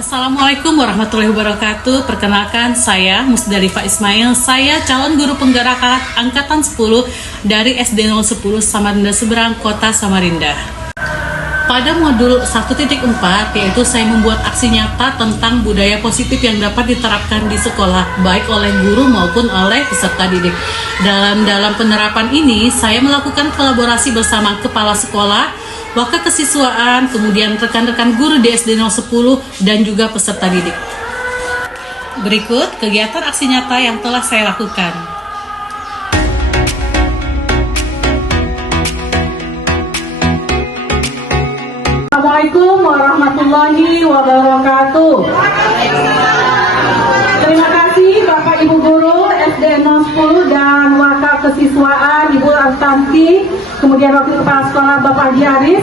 Assalamualaikum warahmatullahi wabarakatuh. Perkenalkan, saya Musdalifah Ismail. Saya calon guru penggerak angkatan 10 dari SD 010 Samarinda Seberang, Kota Samarinda. Pada modul 1.4, yaitu saya membuat aksi nyata tentang budaya positif yang dapat diterapkan di sekolah, baik oleh guru maupun oleh peserta didik. Dalam penerapan ini, saya melakukan kolaborasi bersama kepala sekolah, wakil kesiswaan, kemudian rekan-rekan guru di SD 010, dan juga peserta didik. Berikut kegiatan aksi nyata yang telah saya lakukan. Assalamualaikum warahmatullahi wabarakatuh. Terima kasih Bapak Ibu Guru SD 010 dan wakil kesiswaan Ibu Astanti, kemudian wakil kepala sekolah Bapak Haji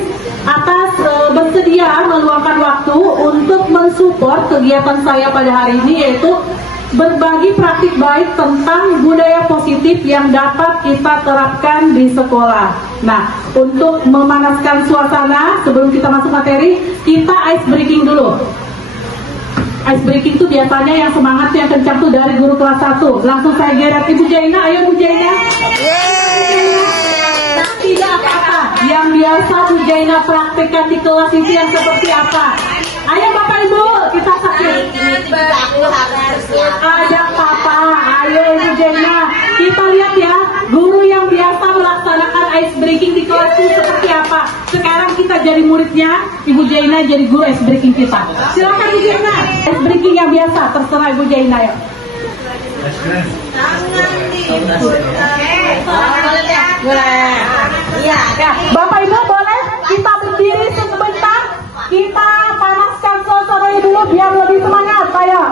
atas bersedia meluangkan waktu untuk mensupport kegiatan saya pada hari ini, yaitu berbagi praktik baik tentang budaya positif yang dapat kita terapkan di sekolah. Nah, untuk memanaskan suasana sebelum kita masuk materi, kita ice breaking dulu. Ice breaking itu biasanya yang semangat yang kencang tuh dari guru kelas 1. Langsung saya geret Ibu Jaina, ayo Bu Jaina. Tidak apa-apa. Yang biasa Bu Jaina praktekkan di kelas itu yang seperti apa? Ayo Bapak Ibu, kita sakit. Ajak Papa, ayo Ibu Jaina. Kita lihat ya, guru yang biasa melaksanakan ice breaking di kelas itu seperti apa. Sekarang kita jadi muridnya, Ibu Jaina jadi guru ice breaking kita. Silakan Ibu Jaina. Ice breaking yang biasa, terserah Ibu Jaina ya. Ya, Bapak Ibu boleh kita berdiri sebentar. Kita panaskan suasananya dulu biar lebih semangat. Ayo,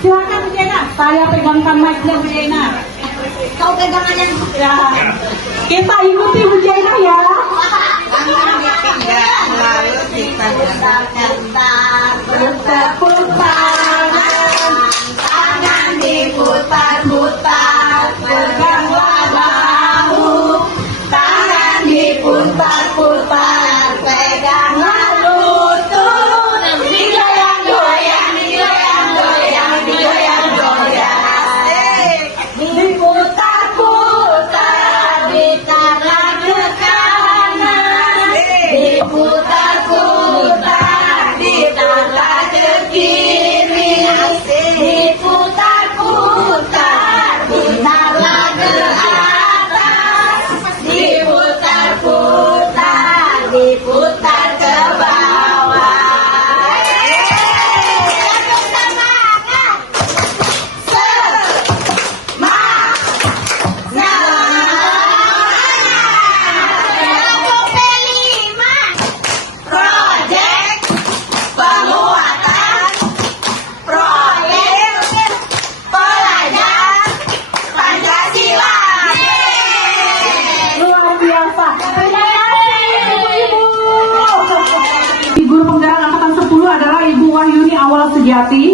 silakan Bu Jaina. Saya pegangkan mic-nya Bu Jaina. Kau pegangan yang Ya. Kita ikuti Bu Jaina ya. lalu kita putar-putar, Putar-putar, tangan diputar-putar, peganglah bahu, tangan diputar-putar, peganglah lutut, digoyang-goyang, digoyang-goyang, digoyang-goyang, asik, diputar-putar, ditarik ke kanan, diputar-putar, ditarik ke kiri, diputar-putar, ditarik ke atas, diputar-putar, diputar ke bawah. Project penguatan proyek pelajar Pancasila. luar biasa. Terima kasih Ibu-ibu. Guru penggerak angkatan 10 adalah Ibu Wahyuni Awal Sejati.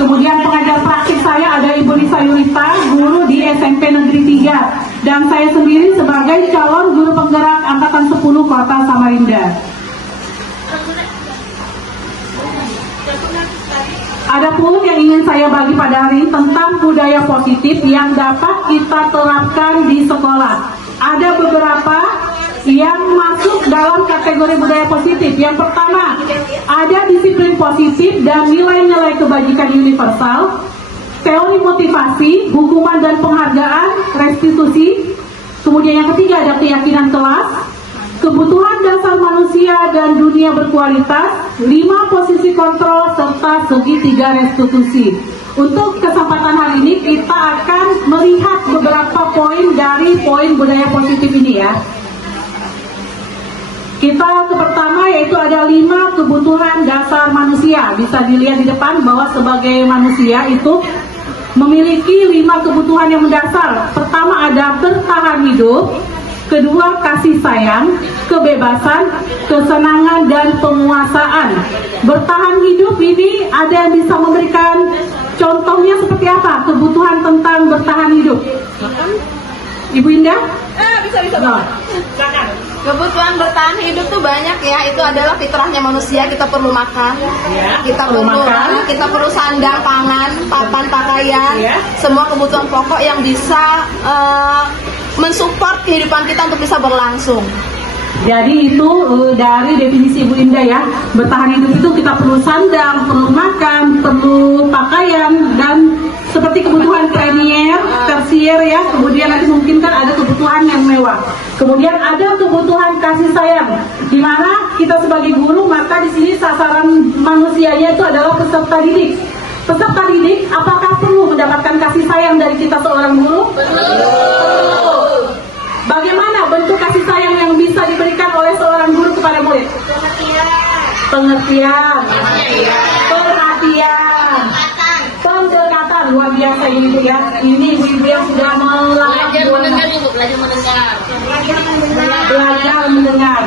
Kemudian pengajar praktik saya ada Ibu Lisa Yurita, guru di SMP Negeri 3. Dan saya sendiri sebagai calon guru penggerak angkatan 10 Kota Samarinda. Adapun yang ingin saya bagi pada hari ini tentang budaya positif yang dapat kita terapkan di sekolah. Ada beberapa yang masuk dalam kategori budaya positif. Yang pertama, ada disiplin positif dan nilai-nilai kebajikan universal, teori motivasi, hukuman dan penghargaan, restitusi. Kemudian yang ketiga ada keyakinan kelas, kebutuhan dasar manusia dan dunia berkualitas, 5 posisi kontrol, serta segitiga restitusi. Untuk kesempatan hari ini kita akan melihat beberapa poin dari poin budaya positif ini ya. Kita ke pertama yaitu ada 5 kebutuhan dasar manusia. Bisa dilihat di depan bahwa sebagai manusia itu memiliki 5 kebutuhan yang mendasar. Pertama ada bertahan hidup, kedua kasih sayang, kebebasan, kesenangan, dan penguasaan. Bertahan hidup ini ada yang bisa memberikan contohnya seperti apa? Kebutuhan tentang bertahan hidup. Ibu Indah? Bisa. Nah. Kebutuhan bertahan hidup tuh banyak ya. Itu adalah fitrahnya manusia. Kita perlu makan, kita perlu makan. kita perlu sandang, pangan, papan, pakaian, semua kebutuhan pokok yang bisa mensupport kehidupan kita untuk bisa berlangsung. Jadi itu dari definisi Ibu Indah ya. Bertahan hidup itu kita perlu sandang, perlu makan, perlu pakaian, dan seperti kebutuhan premier, tersier ya. Kemudian nanti mungkin kan ada kebutuhan yang mewah. Kemudian ada kebutuhan kasih sayang, di mana kita sebagai guru, maka di sini sasaran manusianya itu adalah peserta didik. Peserta didik, apakah perlu mendapatkan kasih sayang dari kita seorang guru? Bagaimana bentuk kasih sayang yang bisa diberikan oleh seorang guru kepada murid? Pengertian, perhatian, pendekatan. Luar biasa ini Bu ya. Ini ibu-ibu yang sudah Belajar mendengar Ibu, belajar mendengar. belajar mendengar.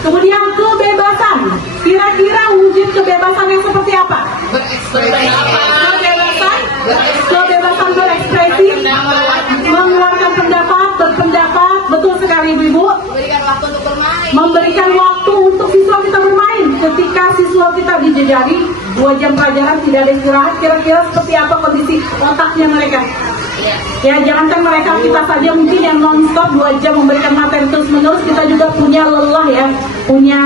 Kemudian kebebasan. Kira-kira wujud kebebasan yang seperti apa? Kebebasan berekspresi, mengeluarkan pendapat, berpendapat, betul sekali Ibu-ibu. Berikan waktu untuk bermain. Memberikan waktu untuk siswa kita bermain. Ketika siswa kita dijejari 2 jam pelajaran tidak ada istirahat, kira-kira seperti apa kondisi otaknya mereka? Ya, jangankan mereka, kita saja mungkin yang non-stop 2 jam memberikan materi terus-menerus, kita juga punya lelah ya, punya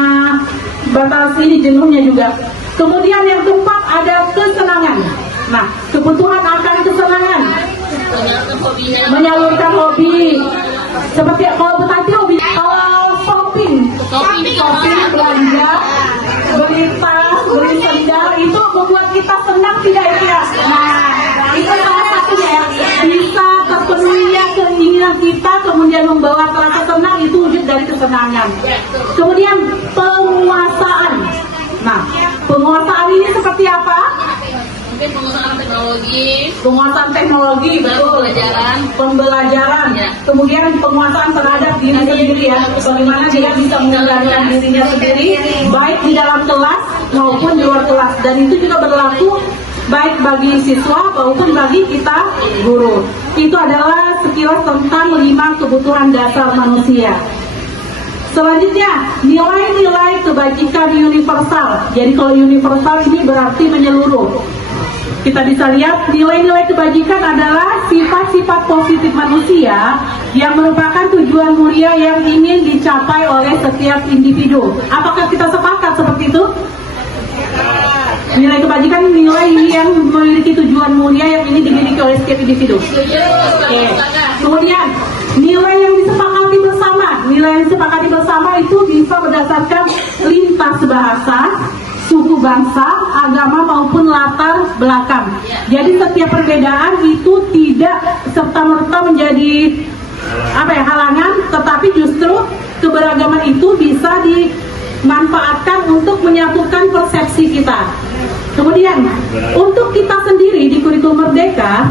batas ini, jenuhnya juga. Kemudian yang keempat ada kesenangan. Nah, kebutuhan akan kesenangan, menyalurkan hobi. Seperti kalau berarti hobi, kalau shopping, belanja, beli tas, beli sandal, itu membuat kita senang tidak ya? Nah, itu salah satunya ya. Bisa terpenuhinya keinginan kita, kemudian membawa rasa senang, itu wujud dari kesenangan. Kemudian penguasaan. Nah, penguasaan ini seperti apa? Mungkin penguasaan teknologi, betul. Pembelajaran. Ya. Kemudian penguasaan terhadap diri sendiri ya. Bagaimana dia bisa mengendalikan dirinya sendiri, baik di dalam kelas maupun di luar kelas. Dan itu juga berlaku baik bagi siswa maupun bagi kita guru. Itu adalah sekilas tentang 5 kebutuhan dasar manusia. Selanjutnya, nilai-nilai kebajikan universal. Jadi kalau universal ini berarti menyeluruh. Kita bisa lihat nilai-nilai kebajikan adalah sifat-sifat positif manusia yang merupakan tujuan mulia yang ingin dicapai oleh setiap individu. Apakah kita sepakat seperti itu? Nilai kebajikan nilai yang memiliki tujuan mulia yang ingin dimiliki oleh setiap individu. Oke. Kemudian nilai yang disepakati bersama. Nilai yang disepakati bersama itu bisa berdasarkan lintas bahasa, suku bangsa, agama maupun latar belakang. Jadi setiap perbedaan itu tidak serta-merta menjadi halangan, tetapi justru keberagaman itu bisa dimanfaatkan untuk menyatukan persepsi kita. Kemudian untuk kita sendiri di kurikulum Merdeka,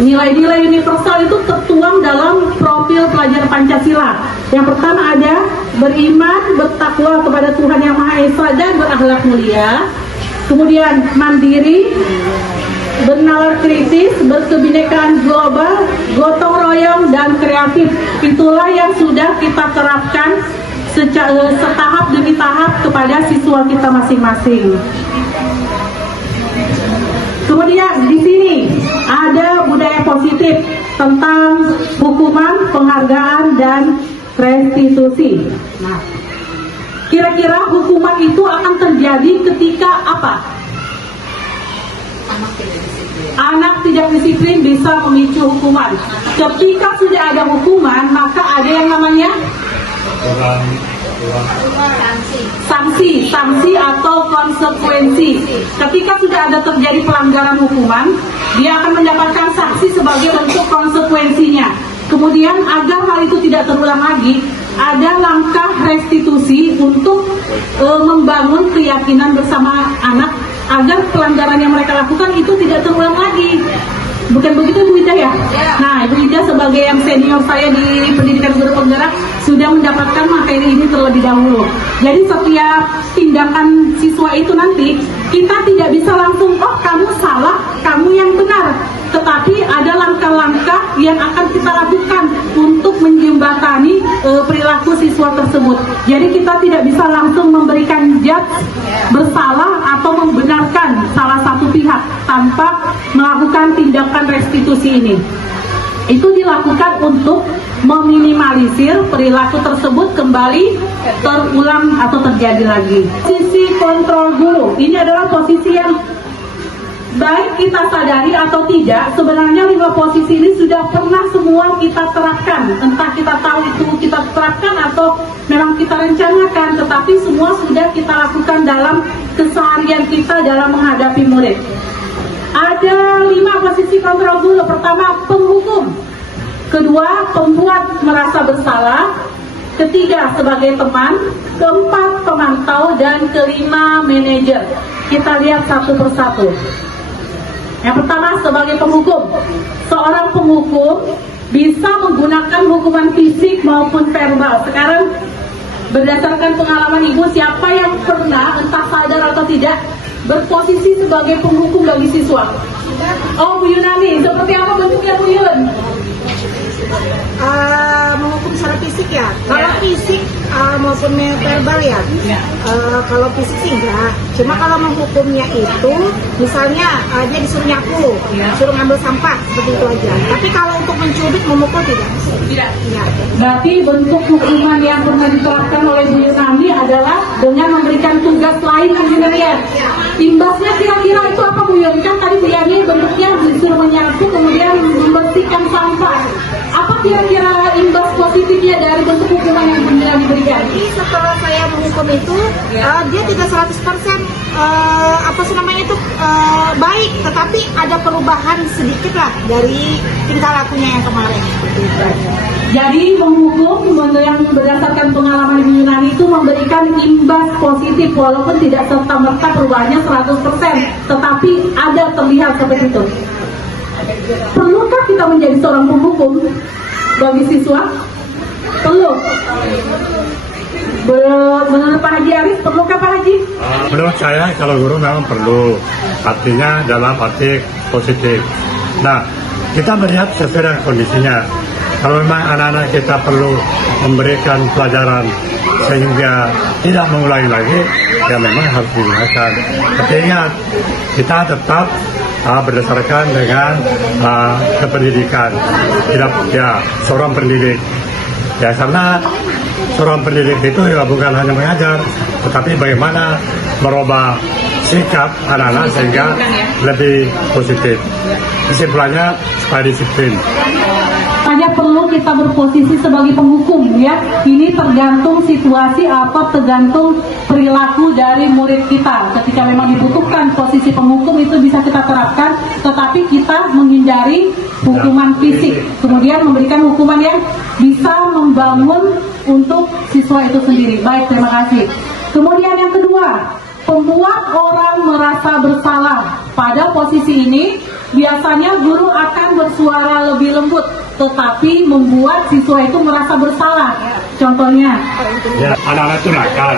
nilai-nilai universal itu tertuang dalam profil pelajar Pancasila. Yang pertama ada beriman, bertakwa kepada Tuhan Yang Maha Esa dan berakhlak mulia. Kemudian mandiri, bernalar kritis, berkebinekaan global, gotong royong dan kreatif. Itulah yang sudah kita terapkan setahap demi tahap kepada siswa kita masing-masing. Kemudian di sini ada budaya positif tentang hukuman, penghargaan, dan restitusi. Nah, kira-kira hukuman itu akan terjadi ketika apa? Anak tidak disiplin bisa memicu hukuman. Ketika sudah ada hukuman, maka ada yang namanya sanksi atau konsekuensi. Ketika sudah ada terjadi pelanggaran hukuman, dia akan mendapatkan sanksi sebagai bentuk konsekuensinya. Kemudian agar hal itu tidak terulang lagi, ada langkah restitusi untuk membangun keyakinan bersama anak agar pelanggaran yang mereka lakukan itu tidak terulang lagi. Bukan begitu Bu Ida ya? Nah, Ibu Ida sebagai yang senior saya di pendidikan guru penggerak sudah mendapatkan materi ini terlebih dahulu. Jadi setiap tindakan siswa itu nanti kita tidak bisa langsung, oh kamu salah, kamu yang benar. Tetapi ada langkah-langkah yang akan kita lakukan untuk menjembatani perilaku siswa tersebut. Jadi kita tidak bisa langsung memberikan judge bersalah atau membenarkan salah satu pihak tanpa melakukan tindakan restitusi ini. Itu dilakukan untuk meminimalisir perilaku tersebut kembali terulang atau terjadi lagi. Sisi kontrol guru, ini adalah posisi yang baik kita sadari atau tidak, sebenarnya 5 posisi ini sudah pernah semua kita terapkan. Entah kita tahu itu kita terapkan atau memang kita rencanakan, tetapi semua sudah kita lakukan dalam keseharian kita dalam menghadapi murid. Ada 5 posisi kontrol guru. Pertama, penghukum. Kedua, pembuat merasa bersalah. Ketiga, sebagai teman. Keempat, pemantau. Dan kelima, manajer. Kita lihat satu persatu. Yang pertama, sebagai penghukum. Seorang penghukum bisa menggunakan hukuman fisik maupun verbal. Sekarang, berdasarkan pengalaman Ibu, siapa yang pernah, entah sadar atau tidak, berposisi sebagai penghukum bagi siswa? Oh, Bu Yunani, seperti apa bentuknya Bu Yun? Menghukum secara fisik ya. Kalau fisik maupun verbal ya. Kalau fisik sih enggak. Cuma kalau menghukumnya itu, misalnya dia disuruh nyapu, suruh ngambil sampah, seperti itu aja. Tapi kalau untuk mencubit, memukul tidak. Tidak. Ya. Berarti bentuk hukuman yang pernah diterapkan oleh Bu Yunani adalah dengan memberikan tugas lain ke senior. Imbasnya kira-kira itu apa Bu Yun? Kan tadi Bu Yani bentuknya disuruh menyapu, kemudian membersihkan sampah. Apa kira-kira imbas positifnya dari bentuk hukuman yang benar diberikan? Jadi setelah saya menghukum itu, dia tidak 100% baik, tetapi ada perubahan sedikit lah dari tingkah lakunya yang kemarin. Jadi menghukum yang berdasarkan pengalaman Ibu Yunani itu memberikan imbas positif walaupun tidak serta-merta perubahannya 100%, tetapi ada terlihat seperti itu. Perlukah kita menjadi seorang penghukum bagi siswa? Perlu. Menurut Pak Haji Arif, perlukah Pak Haji? Menurut saya kalau guru memang perlu, artinya dalam arti positif. Nah, kita melihat sesuai dengan kondisinya. Kalau memang anak-anak kita perlu memberikan pelajaran sehingga tidak mengulangi lagi, ya memang harus digunakan. Tapi ingat, kita tetap berdasarkan dengan kependidikan, tidak ya seorang pendidik. Ya karena seorang pendidik itu ya bukan hanya mengajar, tetapi bagaimana merubah sikap anak-anak sehingga lebih positif. Kesimpulannya supaya disiplin. Hanya perlu kita berposisi sebagai penghukum ya. Ini tergantung situasi atau tergantung perilaku dari murid kita. Ketika memang dibutuhkan posisi penghukum itu bisa kita terapkan, tetapi kita menghindari hukuman fisik. Kemudian memberikan hukuman yang bisa membangun untuk siswa itu sendiri. Baik, terima kasih. Kemudian yang kedua, pembuat orang merasa bersalah. Pada posisi ini biasanya guru akan bersuara lebih lembut, tetapi membuat siswa itu merasa bersalah. Contohnya, ya, anak-anak itu nakal.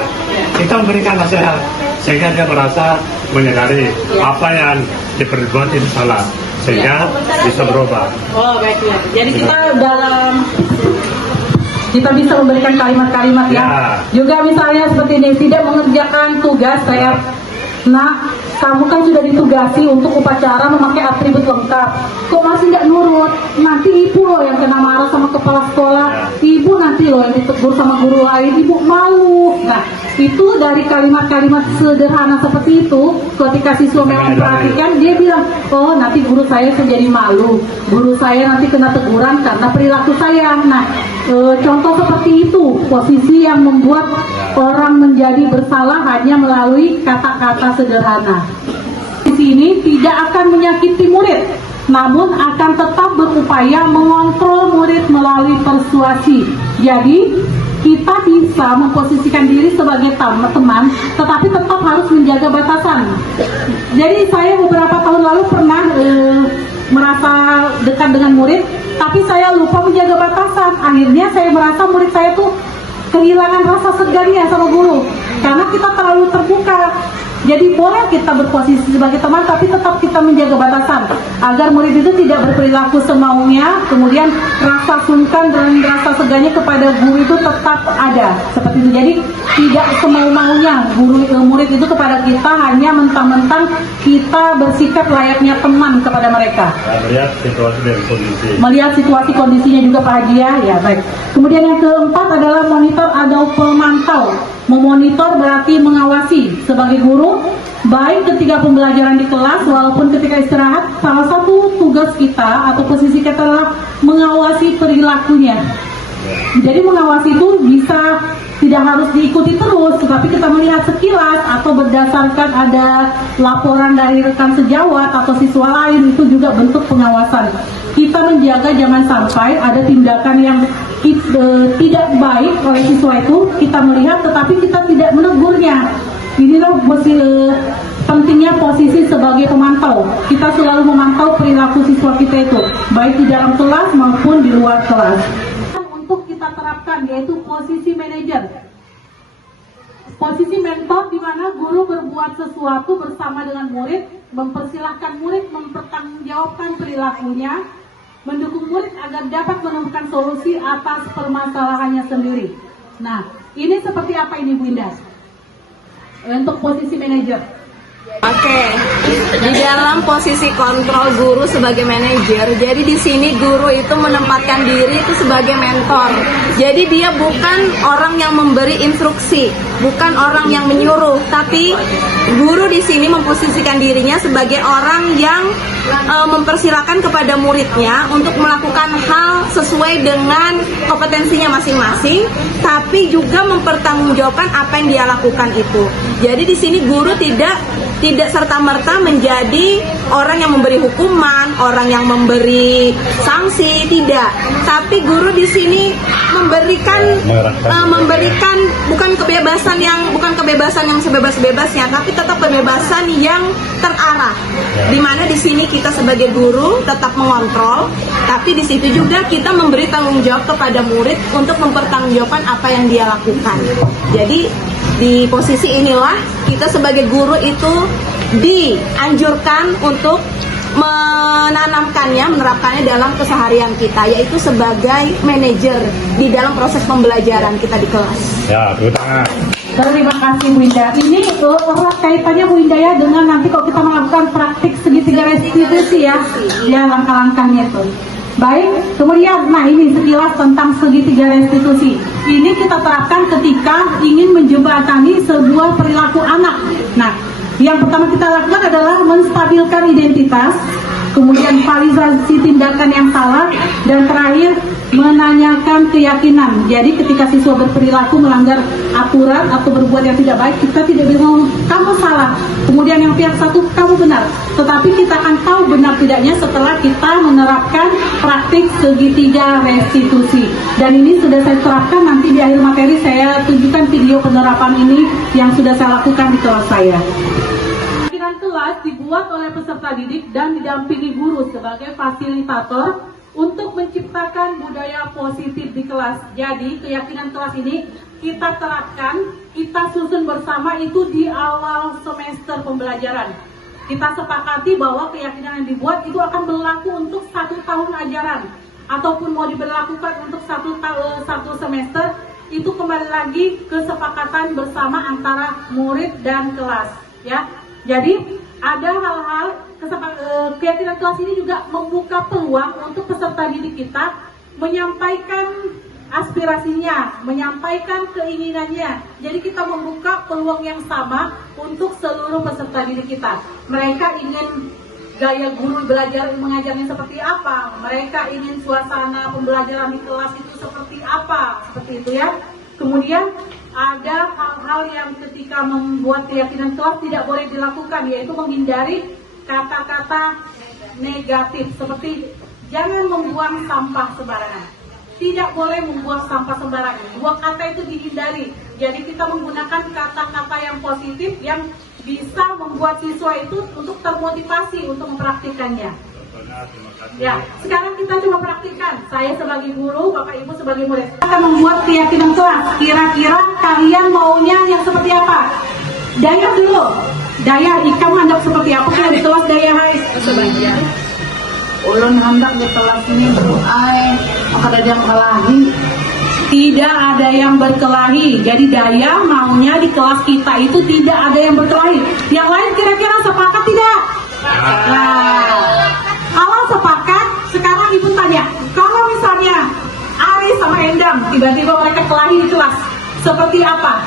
Kita memberikan nasihat sehingga dia merasa menyadari apa yang diperbuat itu salah, sehingga bisa berubah. oh baiklah. Jadi kita bisa memberikan kalimat-kalimat ya. Juga misalnya seperti ini, tidak mengerjakan tugas saya. Nah, kamu kan sudah ditugasi untuk upacara memakai atribut lengkap. Kok masih nggak nurut? Nanti ibu loh yang kena marah sama kepala sekolah. Ibu nanti loh yang ditegur sama guru lain. Ibu malu. Nah, itu dari kalimat-kalimat sederhana seperti itu. Ketika siswa memang memperhatikan, dia bilang, oh nanti guru saya menjadi malu. Guru saya nanti kena teguran karena perilaku saya. Nah, contoh seperti itu, posisi yang membuat orang menjadi bersalah hanya melalui kata-kata sederhana. Di sini tidak akan menyakiti murid, namun akan tetap berupaya mengontrol murid melalui persuasi. Jadi kita bisa memposisikan diri sebagai teman, tetapi tetap harus menjaga batasan. Jadi saya beberapa tahun lalu pernah merasa dekat dengan murid, tapi saya lupa menjaga batasan. Akhirnya saya merasa murid saya tuh kehilangan rasa segannya sama guru, karena kita terlalu terbuka. Jadi boleh kita berposisi sebagai teman, tapi tetap kita menjaga batasan agar murid itu tidak berperilaku semaunya, kemudian rasa sungkan dan rasa segannya kepada guru itu tetap ada seperti itu. Jadi tidak semau-maunya murid itu kepada kita, hanya mentang-mentang kita bersikap layaknya teman kepada mereka. Melihat situasi dan kondisi. Melihat situasi kondisinya juga Pak Haji ya baik. Kemudian yang keempat adalah monitor atau pemantau. Memonitor berarti mengawasi sebagai guru, baik ketika pembelajaran di kelas walaupun ketika istirahat. Salah satu tugas kita atau posisi kita adalah mengawasi perilakunya. Jadi mengawasi itu bisa tidak harus diikuti terus, tetapi kita melihat sekilas atau berdasarkan ada laporan dari rekan sejawat atau siswa lain, itu juga bentuk pengawasan. Kita menjaga jangan sampai ada tindakan yang tidak baik oleh siswa itu, kita melihat tetapi kita tidak menegurnya. Inilah pentingnya posisi sebagai pemantau. Kita selalu memantau perilaku siswa kita itu, baik di dalam kelas maupun di luar kelas. Untuk kita terapkan yaitu posisi manajer, posisi mentor, di mana guru berbuat sesuatu bersama dengan murid, mempersilahkan murid mempertanggungjawabkan perilakunya, mendukung murid agar dapat menemukan solusi atas permasalahannya sendiri. Nah, ini seperti apa ini Bu Indah? Untuk posisi manajer. Oke, di dalam posisi kontrol guru sebagai manajer, jadi di sini guru itu menempatkan diri itu sebagai mentor. Jadi dia bukan orang yang memberi instruksi, bukan orang yang menyuruh, tapi guru di sini memposisikan dirinya sebagai orang yang mempersilahkan kepada muridnya untuk melakukan hal sesuai dengan kompetensinya masing-masing, tapi juga mempertanggungjawabkan apa yang dia lakukan itu. Jadi di sini guru tidak serta-merta menjadi orang yang memberi hukuman, orang yang memberi sanksi, tidak. Tapi guru di sini memberikan bukan kebebasan yang sebebas-bebasnya, tapi tetap kebebasan yang terarah. Di mana di sini kita sebagai guru tetap mengontrol, tapi di situ juga kita memberi tanggung jawab kepada murid untuk mempertanggungjawabkan apa yang dia lakukan. Jadi di posisi inilah kita sebagai guru itu dianjurkan untuk menerapkannya dalam keseharian kita, yaitu sebagai manajer di dalam proses pembelajaran kita di kelas. Ya, tepuk tangan. Terima kasih Bu Indah. Ini erat kaitannya Bu Indah ya dengan nanti kalau kita melakukan praktik segitiga restitusi ya langkah-langkahnya itu. Baik, kemudian nah ini sekilas tentang segitiga restitusi. Ini kita terapkan ketika ingin menjembatani sebuah perilaku anak. Nah, yang pertama kita lakukan adalah menstabilkan identitas, kemudian validasi tindakan yang salah, dan terakhir menanyakan keyakinan. Jadi ketika siswa berperilaku melanggar aturan atau berbuat yang tidak baik, kita tidak bingung kamu salah, kemudian yang pihak satu kamu benar, tetapi kita akan tahu benar tidaknya setelah kita menerapkan praktik segitiga restitusi. Dan ini sudah saya terapkan, nanti di akhir materi saya tunjukkan video penerapan ini yang sudah saya lakukan di kelas saya. Kelas dibuat oleh peserta didik dan didampingi guru sebagai fasilitator untuk menciptakan budaya positif di kelas. Jadi keyakinan kelas ini kita terapkan, kita susun bersama itu di awal semester pembelajaran. Kita sepakati bahwa keyakinan yang dibuat itu akan berlaku untuk 1 tahun ajaran, ataupun mau diberlakukan untuk satu semester, itu kembali lagi kesepakatan bersama antara murid dan kelas ya. Jadi ada hal-hal keyakinan kelas ini juga membuka peluang untuk peserta didik kita menyampaikan aspirasinya, menyampaikan keinginannya. Jadi kita membuka peluang yang sama untuk seluruh peserta didik kita. Mereka ingin gaya guru belajar mengajarnya seperti apa, mereka ingin suasana pembelajaran di kelas itu seperti apa, seperti itu ya. Kemudian ada hal-hal yang ketika membuat keyakinan kelas tidak boleh dilakukan, yaitu menghindari kata-kata negatif seperti jangan membuang sampah sembarangan. Tidak boleh membuang sampah sembarangan. 2 kata itu dihindari. Jadi kita menggunakan kata-kata yang positif yang bisa membuat siswa itu untuk termotivasi untuk mempraktikannya. Ya, sekarang kita coba praktikkan. Saya sebagai guru, Bapak Ibu sebagai murid. Kita akan membuat keyakinan kelas. Kira-kira kalian maunya yang seperti apa? Dayat dulu. Daya, kamu hendak seperti apa kalau di kelas Daya, hai? Ulun hendak di kelas ini maka ada yang kalahi. Tidak ada yang berkelahi. Jadi Daya maunya di kelas kita itu tidak ada yang berkelahi. Yang lain kira-kira sepakat tidak? Nah, kalau sepakat, sekarang ibu tanya, kalau misalnya Ari sama Endang tiba-tiba mereka kelahi di kelas, seperti apa?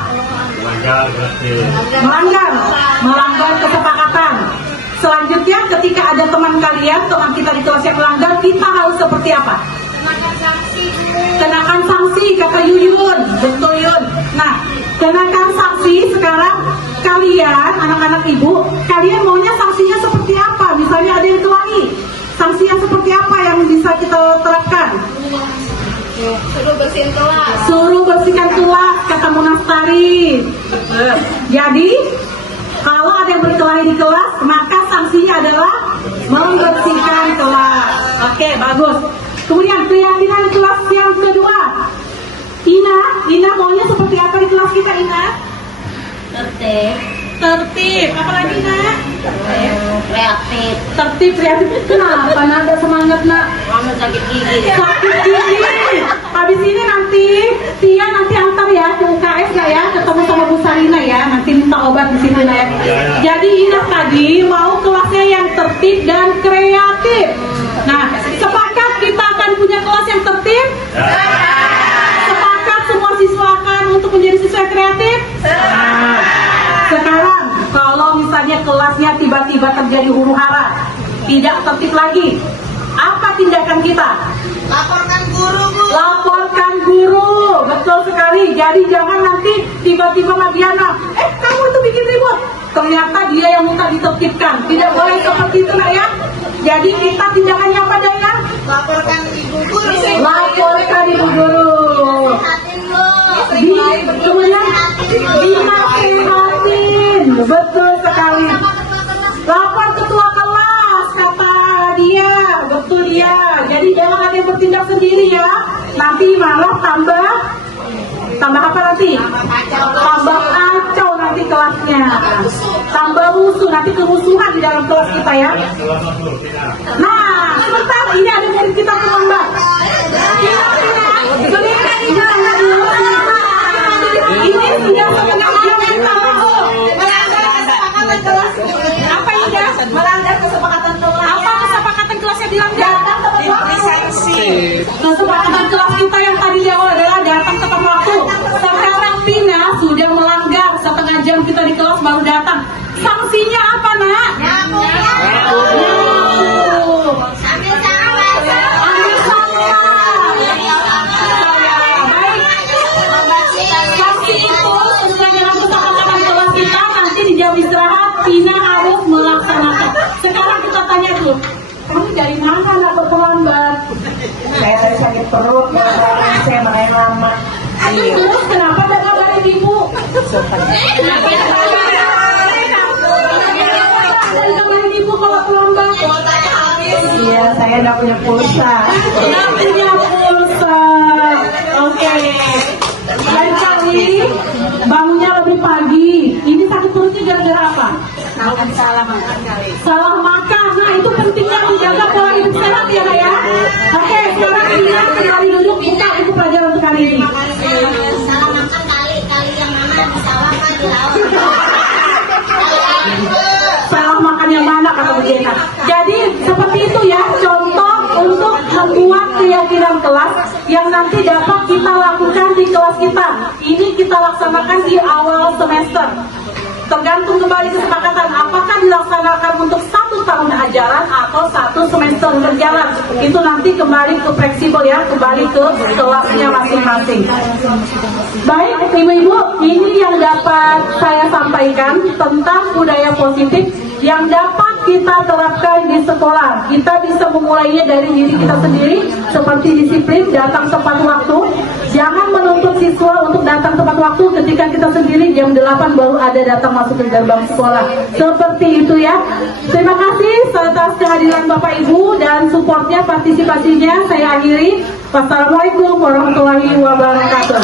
Melanggar kesepakatan. Selanjutnya ketika ada teman kalian, teman kita di kelas yang melanggar, kita harus seperti apa? Kenakan sanksi, kata Yuyun. Betul Yun. Nah, kenakan sanksi. Sekarang kalian, anak-anak ibu, kalian maunya sanksinya seperti apa? Misalnya ada yang kelahi, sanksi yang seperti apa yang bisa kita terapkan? Suruh bersihin kelas. Suruh bersihkan kelas, kata Munastari. Jadi kalau ada yang berkelahi di kelas, maka sanksinya adalah membersihkan kelas. Oke, bagus. Kemudian keyakinan di kelas yang kedua. Ina maunya seperti apa di kelas kita, Ina? Tertib. Apalagi, Nak? Kreatif. Tertib, kreatif. Kenapa? Nak ada semangat, Nak? Kamu sakit gigi. Sakit gigi. Habis ini nanti Tia antar ya ke UKS lah ya, ketemu sama Bu Sarina ya, nanti minta obat di sini lah ya. Jadi Ina tadi mau kelasnya yang tertib dan kreatif. Nah, sepakat kita akan punya kelas yang tertib? Sepakat semua siswa akan untuk menjadi siswa yang kreatif? Nah, sekarang kalau misalnya kelasnya tiba-tiba terjadi huru hara, tidak tertib lagi, apa tindakan kita? Laporkan guru, Bu. Laporkan guru, betul sekali. Jadi jangan nanti tiba-tiba Madiana, kamu itu bikin ribut. Ternyata dia yang minta ditertibkan. Tidak boleh seperti itu, Nak ya. Jadi kita tindakannya apa, Daya? Laporkan ibu guru. Laporkan ibu guru. Kemudian dinasehatin, betul sekali. Lapor ketua kelas, kata dia, betul dia. Jadi jangan ada yang bertindak sendiri ya. Nanti malah tambah apa nanti? Tambah kacau nanti kelasnya. Tambah rusuh, nanti kerusuhan di dalam kelas kita ya. Nah, sebentar ini ada murid kita terlambat. Ini sudah setengah jam kita masuk. Apa ini? Melanggar kesepakatan kelas. Apa kesepakatan kelasnya dilanggar? Lisensi. Kesepakatan kelas kita yang tadi di awal adalah datang tepat waktu. Sekarang Tina sudah melanggar, setengah jam kita di kelas baru datang. Sanksinya apa, Nak? Ambil salah. Ambil salah. Baik. Sanksi itu sesuai dengan kesepakatan kelas kita, nanti di jam istirahat Tina harus melaksanakan. Sekarang kita tanya dulu, kamu dari mana nak terlambat? Saya tadi sakit perut, saya main lama. Terus kenapa tidak ngabarin ibu? Kenapa tidak ngabarin ibu kalau terlambat? Iya, saya nggak punya pulsa. Tidak punya pulsa. Oke. Lain kali bangunnya lebih pagi. Ini sakit perutnya gara-gara apa? Salah makan kali. Salah makan. Nah, itu pentingnya menjaga pola hidup sehat ya, Nak ya. Oke, sekarang kita kembali duduk. Buka buku pelajaran untuk kali ini. Salah makan kali yang mana disawahkan di laut. Salah makan yang mana, kata Bu Jena. Jadi seperti itu ya, contoh untuk membuat keyakinan kelas yang nanti dapat kita lakukan di kelas kita. Ini kita laksanakan di awal semester. Tergantung kembali kesepakatan apakah dilaksanakan untuk 1 tahun ajaran atau 1 semester berjalan. Itu nanti kembali ke fleksibel ya, kembali ke kelasnya masing-masing. Baik ibu-ibu, ini yang dapat saya sampaikan tentang budaya positif yang dapat kita terapkan di sekolah. Kita bisa memulainya dari diri kita sendiri, seperti disiplin, datang tepat waktu. Jangan menuntut siswa untuk datang tepat waktu ketika kita sendiri jam 8 baru ada datang masuk ke gerbang sekolah. Seperti itu ya. Terima kasih atas kehadiran Bapak Ibu dan supportnya, partisipasinya. Saya akhiri. Wassalamualaikum warahmatullahi wabarakatuh.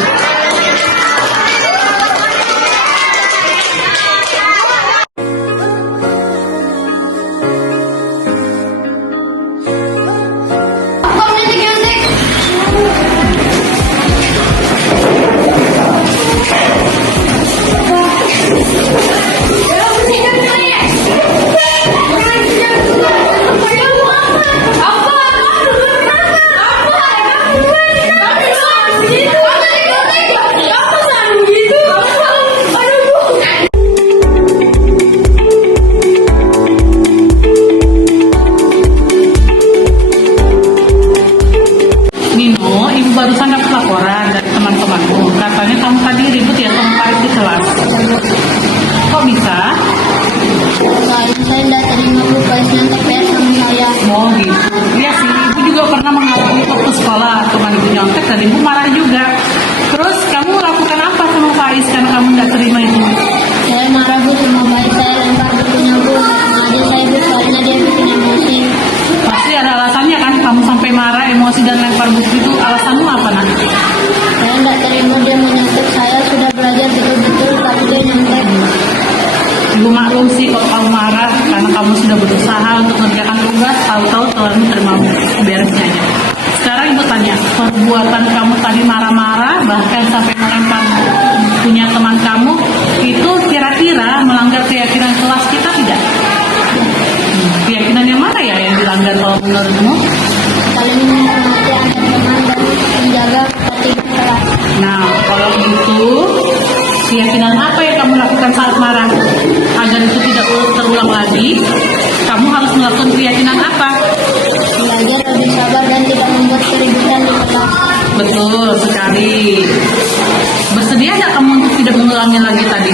barusan dapat laporan dari teman-temanmu. Katanya kamu tadi ribut ya sama Faris di kelas. Kok bisa? Soalnya saya tidak terima Bu Faisnya TPS sama saya. Oh gitu. Iya sih, ibu juga pernah mengalami waktu sekolah teman ibu nyontek dan ibu marah juga. Terus kamu lakukan apa sama Faiz karena kamu nggak terima itu? Saya marah Bu sama Faiz, saya lempar bukunya Bu. Sengaja saya Bu, soalnya dia bikin emosi. Pasti ada alasannya kan kamu sampai marah, emosi dan lempar buku itu. Alasanmu apa nak? Saya tidak terima dia menyontek saya, sudah belajar betul-betul tapi dia nyontek. Ibu maklum sih kalau kamu marah karena kamu sudah berusaha untuk mengerjakan tugas, tahu-tahu Tuhan terima beresnya aja. Sekarang ibu tanya, perbuatan kamu tadi marah-marah bahkan sampai melempar punya teman kamu itu kira-kira melanggar keyakinan kelas kita tidak? Keyakinan yang mana ya yang dilanggar kalau menurutmu? Saling menghormati antar teman dan menjaga tertib kelas. Nah, kalau gitu, keyakinan apa yang kamu lakukan saat marah? Agar itu tidak terulang lagi, kamu harus melakukan keyakinan apa? Belajar lebih sabar dan tidak membuat keributan di kelas. Betul sekali. Bersedia nggak kamu untuk tidak mengulangi lagi tadi?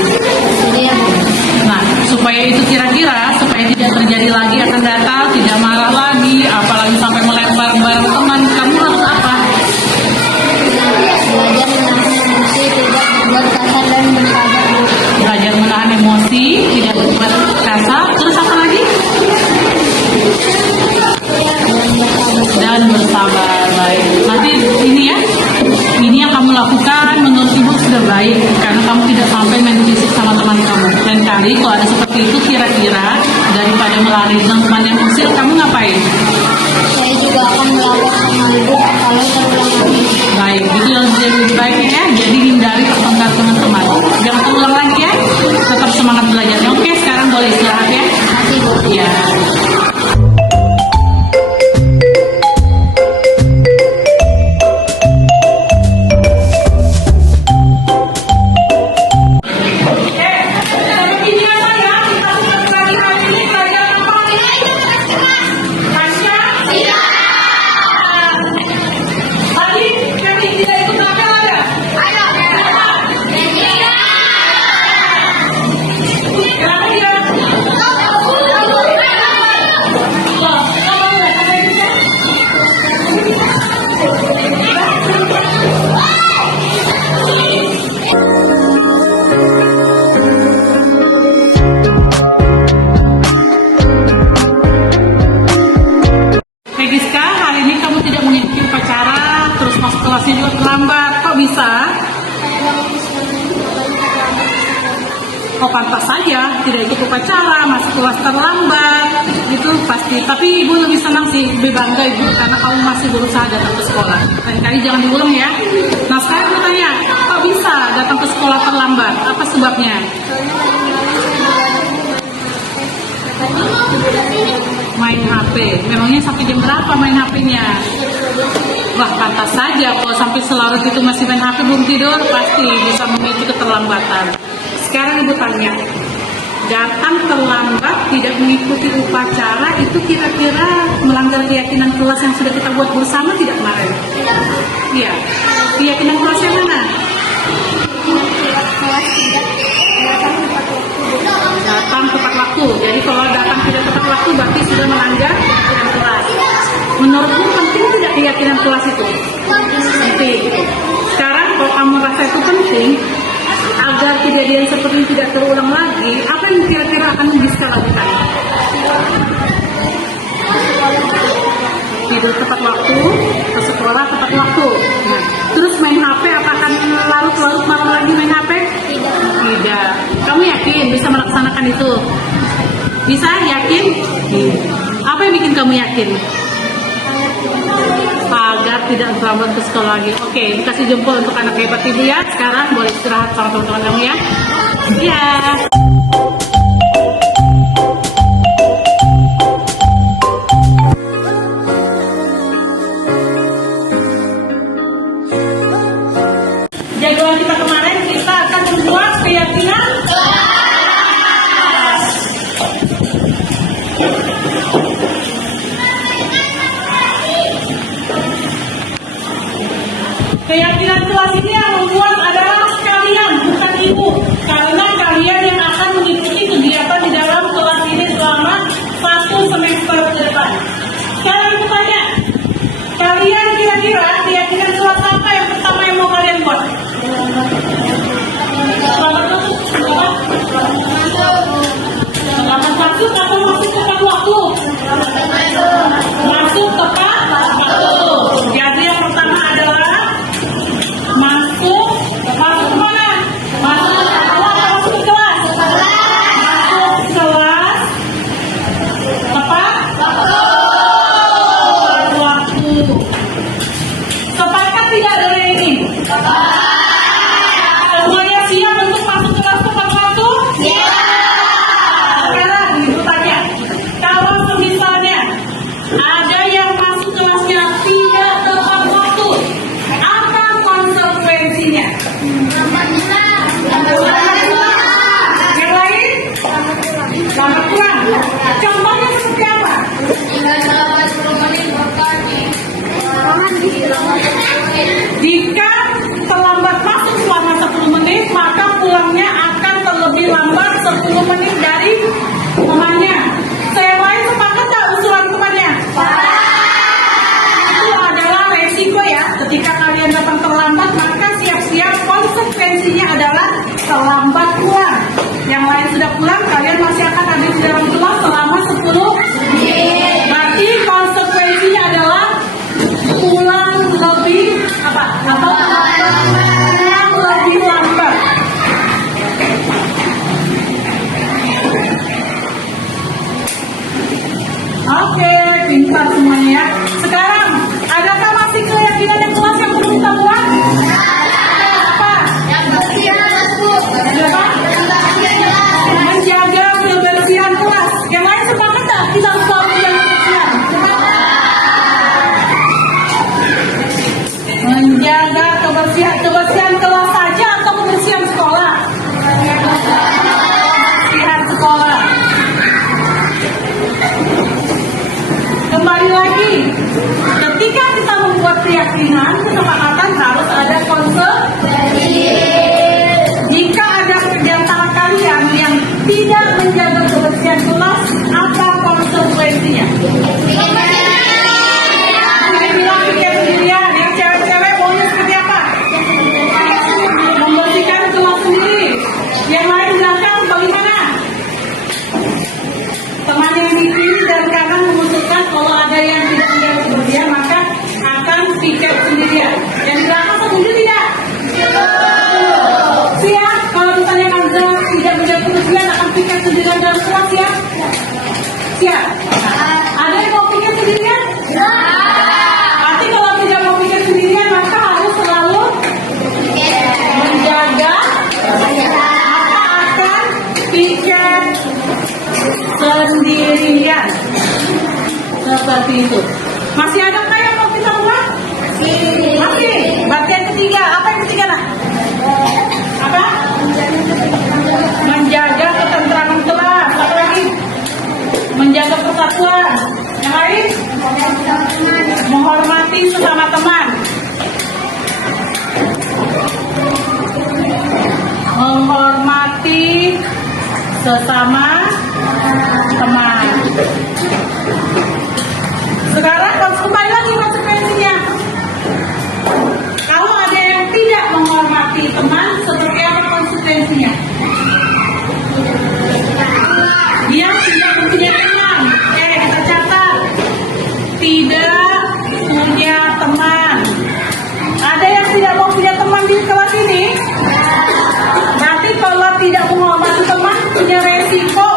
Jadi ya Bu. Nah, supaya itu kira-kira, supaya tidak terjadi lagi akan datang, tidak marah lagi, apalagi sampai melempar barang teman, kamu harus apa? Belajar menahan emosi, tidak berbuat kasar dan bersabar Bu. Belajar menahan emosi, tidak berbuat kasar, terus apa lagi? Dan bersabar. Baik. Nanti ini ya, ini yang kamu lakukan menurut ibu sudah baik karena kamu tidak sampai main fisik sama teman kamu. Lain kali kalau ada seperti itu kira-kira daripada melari dengan teman yang usil, kamu ngapain? Saya juga akan melapor sama Ibu kalau terulang lagi. Baik, itu yang lebih baik ya. Jadi hindari pertengkar teman-teman. Jangan terulang lagi ya. Tetap semangat belajarnya. Oke, sekarang boleh istirahat ya. Nanti Bu. Ya. Giska, hari ini kamu tidak mengikuti upacara, terus masuk kelasnya juga terlambat. Kok bisa? Oh, pantas saja tidak ikut upacara, masuk kelas terlambat. Itu pasti. Tapi ibu lebih senang sih, lebih bangga ibu karena kamu masih berusaha datang ke sekolah. Lain kali jangan diulang ya. Nah, sekarang ibu tanya, kok bisa datang ke sekolah terlambat? Apa sebabnya? Main HP. Memangnya sampai jam berapa main HP-nya? Wah, pantas saja kalau sampai selarut itu masih main HP belum tidur, pasti bisa memicu keterlambatan. Sekarang ibu tanya, datang terlambat tidak mengikuti upacara itu kira-kira melanggar keyakinan kelas yang sudah kita buat bersama tidak kemarin? Iya. Keyakinan kelas yang mana? Datang tepat waktu. Jadi kalau datang tidak tepat waktu berarti sudah melanggar keyakinan kelas. Menurutmu penting tidak keyakinan kelas itu? Penting. Sekarang kalau kamu rasa itu penting, agar kejadian seperti ini tidak terulang lagi, apa yang kira-kira akan bisa lakukan? Tidur tepat waktu, ke sekolah tepat waktu. Nah, terus main HP, apa akan larut-larut malam lagi main HP? Tidak. Kamu yakin bisa melaksanakan itu? Bisa? Yakin? Apa yang bikin kamu yakin? Agar tidak terlambat ke sekolah lagi. Oke, dikasih jempol untuk anak hebat ibu ya. Sekarang boleh istirahat sama teman-teman kamu ya. Iya. Jadwal kita kemarin kita akan membuat keyakinan Pimpinan kelas ini yang membuat adalah kalian, bukan ibu. Karena kalian yang akan mengikuti kegiatan di dalam kelas ini selama 1 semester ke depan. Sekarang aku tanya, kalian kira-kira keyakinan kelas apa yang pertama yang mau kalian buat? Selamat masuk. Selamat masuk atau masuk tepat waktu? Masuk tepat waktu. Jadi yang pertama adalah masuk mana? Masuk ke kelas. Masuk kelas tepat waktu. Sepakat tidak dari ini? Semuanya siap untuk masuk kelas tepat waktu? Sekarang ibu tanya, kalau misalnya ada yang masuk kelasnya tidak tepat waktu, apa konsekuensinya? Yang lain? Lambat pulang. Contohnya seperti apa? Jika terlambat masuk selama 10 menit, maka pulangnya akan terlebih lambat 10 menit dari temannya. Saya lain sepakat tak usulan temannya? Itu adalah resiko ya. Ketika kalian datang terlambat, maka siap-siap konsekuensinya adalah terlambat pulang. Yang lain sudah pulang, kalian masih akan ada di dalam kelas selama 10 menit. Berarti konsekuensinya adalah pulang lebih apa? Atau pulang lebih lambat. Oke, pintar semuanya ya. Sekarang, adakah masih keyakinan yang kelas yang perlu kita buat? Apa? Apa? Menjaga kebersihan kelas. Yang lain sepakat tak? Kita harus selalu menjaga kebersihan. Sepakat? Menjaga kebersihan kelas saja atau kebersihan sekolah? Kebersihan sekolah. Kembali lagi, ketika kita membuat keyakinan, kesepakatan harus ada konsekuensi. Jika ada di antara kalian yang tidak menjaga kebersihan kelas, apa konsekuensinya? Saya bilang pikir sendirian, yang cewek-cewek maunya seperti apa? Membersihkan kelas sendiri. Yang lain belakang bagaimana? Teman yang di kiri dan kanan mengusulkan kalau ada yang tidak menjaga kebersihan maka akan piket sendirian. Yang di belakang setuju tidak? Siap? Kalau misalnya Anda tidak menjaga kebersihan akan piket sendirian dalam kelas, siap? Siap? Ada yang mau piket sendirian? Berarti kalau tidak mau piket sendirian maka harus selalu menjaga maka akan piket sendirian. Seperti itu. Masih ada nggak yang mau kita buat? Masih. Berarti yang ketiga, apa yang ketiga nak? Apa? Menjaga ketentraman kelas. Apa lagi? Menjaga persatuan. Yang lain? Menghormati sesama teman. Menghormati sesama teman. Sekarang harus kembali lagi konsekuensinya. Kalau ada yang tidak menghormati teman, seperti apa konsekuensinya? Dia tidak punya teman. Kita catat. Tidak punya teman. Ada yang tidak mau punya teman di kelas ini? Berarti kalau tidak menghormati teman, punya resiko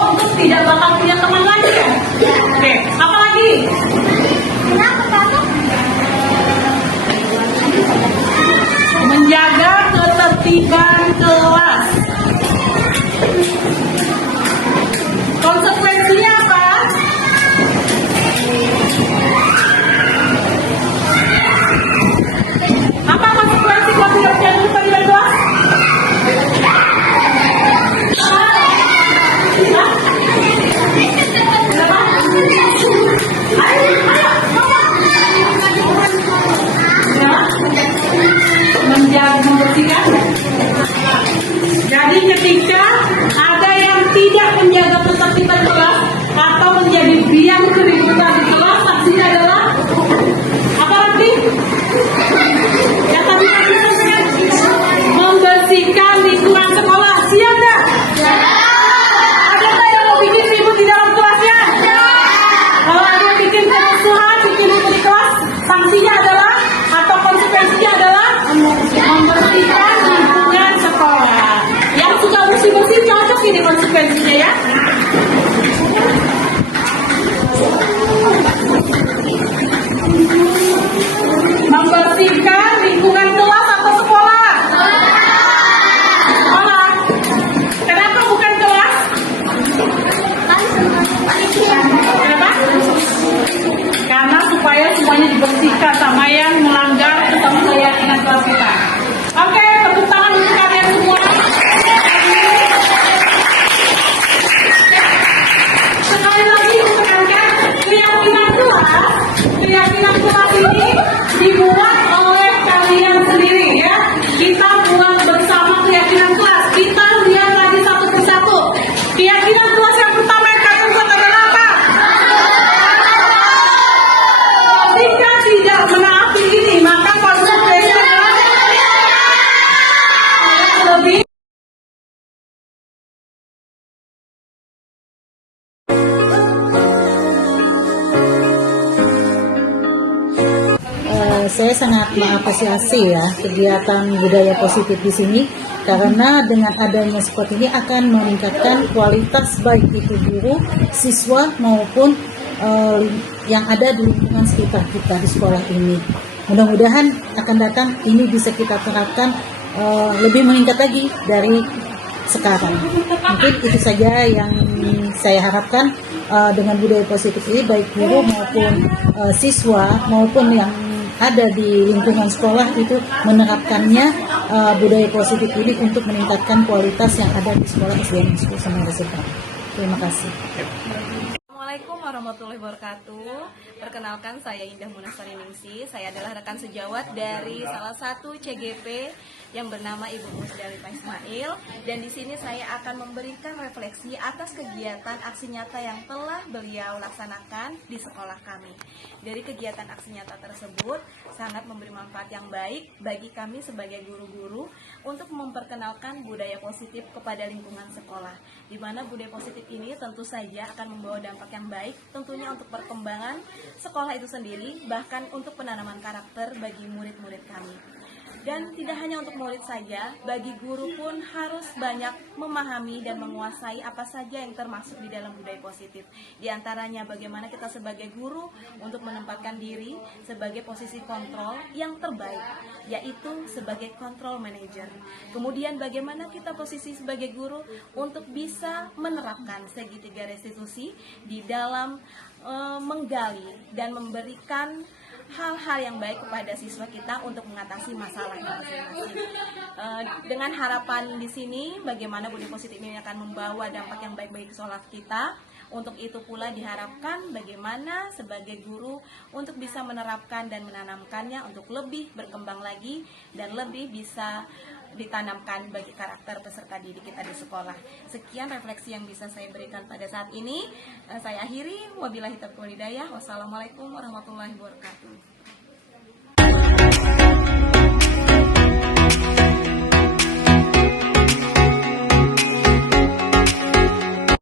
Sanksinya adalah atau konsekuensinya adalah membersihkan lingkungan sekolah. Yang suka bersih-bersih cocok ini konsekuensinya ya. Membersihkan lingkungan kelas atau sekolah? Sekolah. Kenapa bukan kelas? Kenapa? Karena supaya semuanya dibersihkan sama yang melanggar sama keyakinan kelas kita. Oke, tepuk tangan untuk kalian semua. Sekali lagi ditekankan keyakinan kelas ini dibuat oleh kalian sendiri ya. Kita buat bersama keyakinan kelas. Kita lihat lagi satu persatu. Keyakinan kelas yang pertama yang kalian buat adalah apa? Jika tidak menaati ini, maka konsekuensinya adalah lebih. Saya sangat mengapresiasi ya kegiatan budaya positif di sini karena dengan adanya seperti ini akan meningkatkan kualitas baik itu guru, siswa maupun yang ada di lingkungan sekitar kita di sekolah ini. Mudah-mudahan akan datang ini bisa kita terapkan lebih meningkat lagi dari sekarang. Mungkin itu saja yang saya harapkan dengan budaya positif ini baik guru maupun siswa maupun yang ada di lingkungan sekolah itu menerapkannya budaya positif ini untuk meningkatkan kualitas yang ada di sekolah SDN 10 Samarenda Seberang. Terima kasih. Assalamualaikum warahmatullahi wabarakatuh. Perkenalkan saya Indah Munasari Ningsi. Saya adalah rekan sejawat dari salah satu CGP yang bernama Ibu Musdalifah Ismail. Dan di sini saya akan memberikan refleksi atas kegiatan aksi nyata yang telah beliau laksanakan di sekolah kami. Dari kegiatan aksi nyata tersebut sangat memberi manfaat yang baik bagi kami sebagai guru-guru untuk memperkenalkan budaya positif kepada lingkungan sekolah. Di mana budaya positif ini tentu saja akan membawa dampak yang baik tentunya untuk perkembangan sekolah itu sendiri, bahkan untuk penanaman karakter bagi murid-murid kami. Dan tidak hanya untuk murid saja, bagi guru pun harus banyak memahami dan menguasai apa saja yang termasuk di dalam budaya positif. Di antaranya bagaimana kita sebagai guru untuk menempatkan diri sebagai posisi kontrol yang terbaik, yaitu sebagai control manager. Kemudian bagaimana kita posisi sebagai guru untuk bisa menerapkan segitiga restitusi di dalam menggali dan memberikan hal-hal yang baik kepada siswa kita untuk mengatasi masalahnya masing-masing. Dengan harapan di sini, bagaimana budaya positif ini akan membawa dampak yang baik bagi sekolah kita. Untuk itu pula diharapkan bagaimana sebagai guru untuk bisa menerapkan dan menanamkannya untuk lebih berkembang lagi dan lebih bisa ditanamkan bagi karakter peserta didik kita di sekolah. Sekian refleksi yang bisa saya berikan pada saat ini. Saya akhiri, wabillahi taufiq wal hidayah. Wassalamualaikum warahmatullahi wabarakatuh.